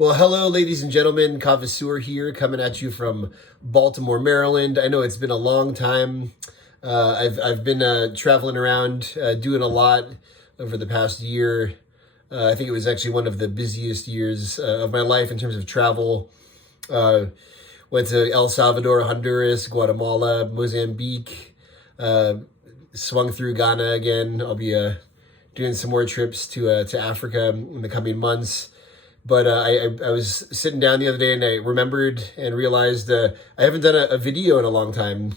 Well, hello, ladies and gentlemen. Kavasseur here, coming at you from Baltimore, Maryland. I know it's been a long time. I've been traveling around, doing a lot over the past year. I think it was actually one of the busiest years of my life in terms of travel. Went to El Salvador, Honduras, Guatemala, Mozambique. Swung through Ghana again. I'll be doing some more trips to Africa in the coming months. But I was sitting down the other day and I remembered and realized I haven't done a video in a long time,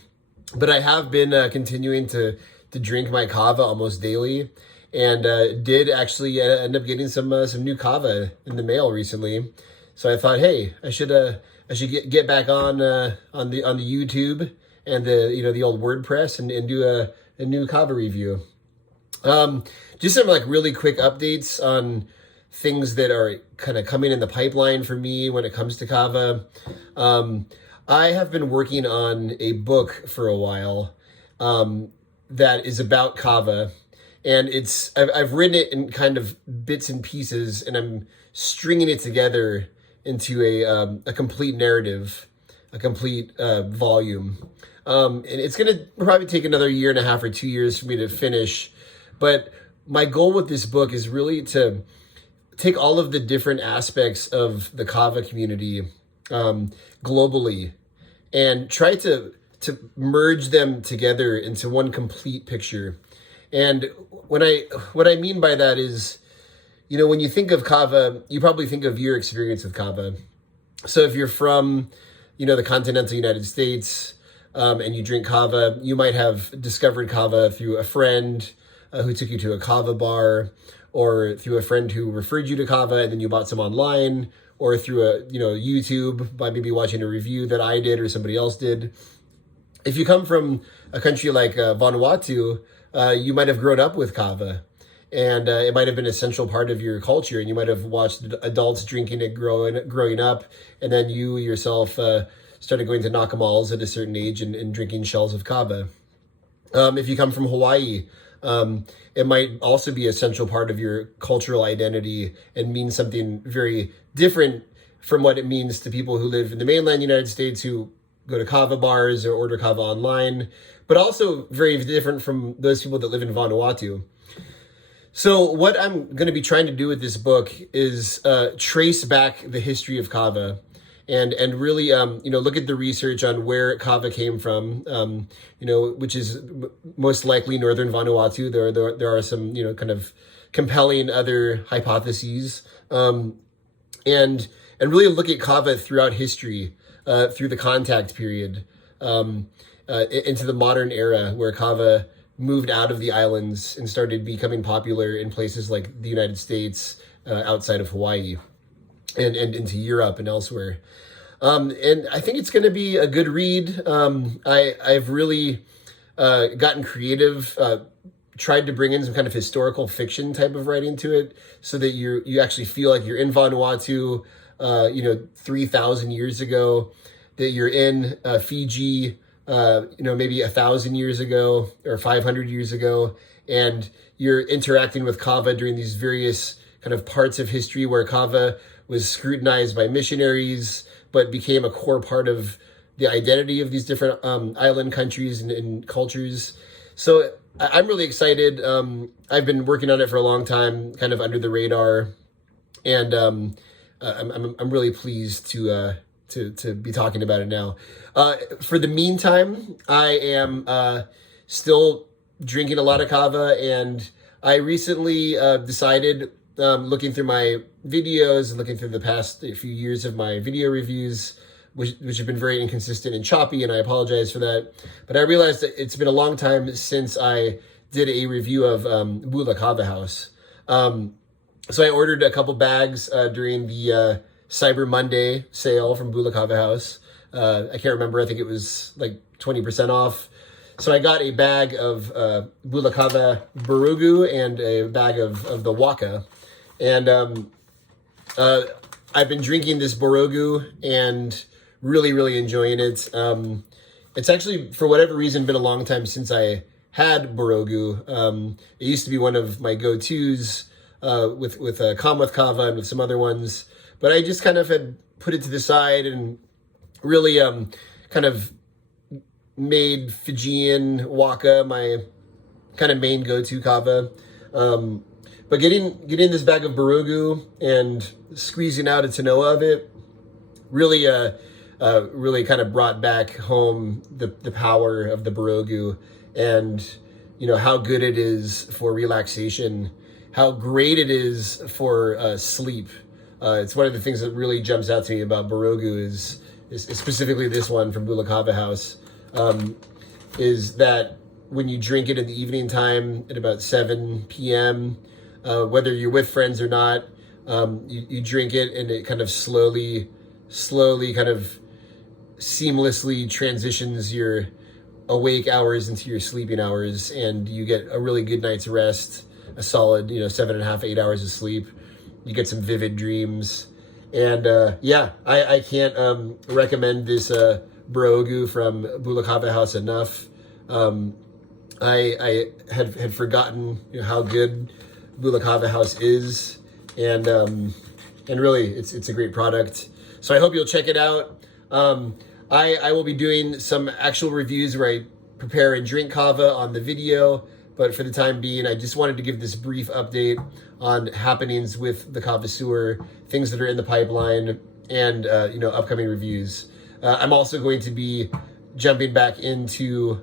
but I have been continuing to drink my kava almost daily, and did actually end up getting some new kava in the mail recently. So I thought, hey, I should get back on the YouTube and the old WordPress and do a new kava review. Just some like really quick updates on things that are kind of coming in the pipeline for me when it comes to kava. I have been working on a book for a while that is about kava, and I've written it in kind of bits and pieces, and I'm stringing it together into a complete narrative, a complete volume. And it's going to probably take another 1.5 or 2 years for me to finish, but my goal with this book is really to take all of the different aspects of the kava community globally and try to merge them together into one complete picture. And what I mean by that is, when you think of kava, you probably think of your experience with kava. So if you're from, the continental United States, and you drink kava, you might have discovered kava through a friend who took you to a kava bar, or through a friend who referred you to kava and then you bought some online, or through YouTube by maybe watching a review that I did or somebody else did. If you come from a country like Vanuatu, you might have grown up with kava, and it might have been a central part of your culture, and you might have watched adults drinking it growing up, and then you yourself started going to nakamalls at a certain age and drinking shells of kava. If you come from Hawaii, it might also be a central part of your cultural identity and mean something very different from what it means to people who live in the mainland United States who go to kava bars or order kava online, but also very different from those people that live in Vanuatu. So what I'm going to be trying to do with this book is trace back the history of kava, and really, look at the research on where kava came from, which is most likely northern Vanuatu. There are some, kind of compelling other hypotheses, and really look at kava throughout history, through the contact period, into the modern era where kava moved out of the islands and started becoming popular in places like the United States, outside of Hawaii, and into Europe and elsewhere. And I think it's going to be a good read. I've really gotten creative, tried to bring in some kind of historical fiction type of writing to it, so that you actually feel like you're in Vanuatu, 3,000 years ago, that you're in Fiji, maybe 1,000 years ago or 500 years ago, and you're interacting with kava during these various kind of parts of history where kava was scrutinized by missionaries, but became a core part of the identity of these different island countries and cultures. So I'm really excited. I've been working on it for a long time, kind of under the radar, and I'm really pleased to be talking about it now. For the meantime, I am still drinking a lot of kava, and I recently decided, looking through my videos and looking through the past few years of my video reviews, which have been very inconsistent and choppy, and I apologize for that. But I realized that it's been a long time since I did a review of Bula Kava House. So I ordered a couple bags during the Cyber Monday sale from Bula Kava House. I can't remember, I think it was like 20% off. So I got a bag of Bula Kava Borogu and a bag of the Waka. And I've been drinking this Borogu and really, really enjoying it. It's actually, for whatever reason, been a long time since I had Borogu. It used to be one of my go-tos with Kava and with some other ones. but I just kind of had put it to the side and really kind of made Fijian Waka my kind of main go-to kava. But getting this bag of Borogu and squeezing out a Tanoa of it really really kind of brought back home the power of the Borogu, and how good it is for relaxation, how great it is for sleep. It's one of the things that really jumps out to me about Borogu is specifically this one from Bula Kava House, is that when you drink it in the evening time at about 7 p.m., whether you're with friends or not, you drink it and it kind of slowly kind of seamlessly transitions your awake hours into your sleeping hours, and you get a really good night's rest, a solid 7.5, 8 hours of sleep. You get some vivid dreams, and I can't recommend this Borogu from Bula Kava House enough. I had forgotten how good Bula Kava House is, and really it's a great product. So I hope you'll check it out. I will be doing some actual reviews where I prepare and drink kava on the video, but for the time being, I just wanted to give this brief update on happenings with the Kavasseur, things that are in the pipeline, and upcoming reviews. I'm also going to be jumping back into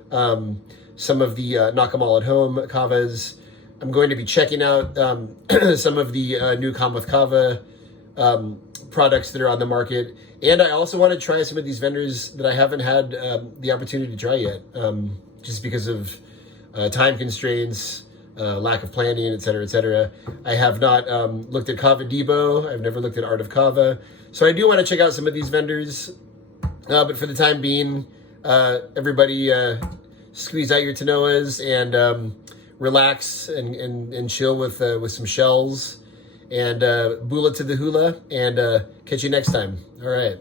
some of the knock 'em all at home kavas. I'm going to be checking out some of the new Come with Kava products that are on the market. And I also want to try some of these vendors that I haven't had the opportunity to try yet, just because of time constraints, lack of planning, et cetera, et cetera. I have not looked at Kava Depot. I've never looked at Art of Kava. So I do want to check out some of these vendors. But for the time being, everybody squeeze out your Tanoas and relax and chill with some shells. And Bula to the hula, and catch you next time. All right.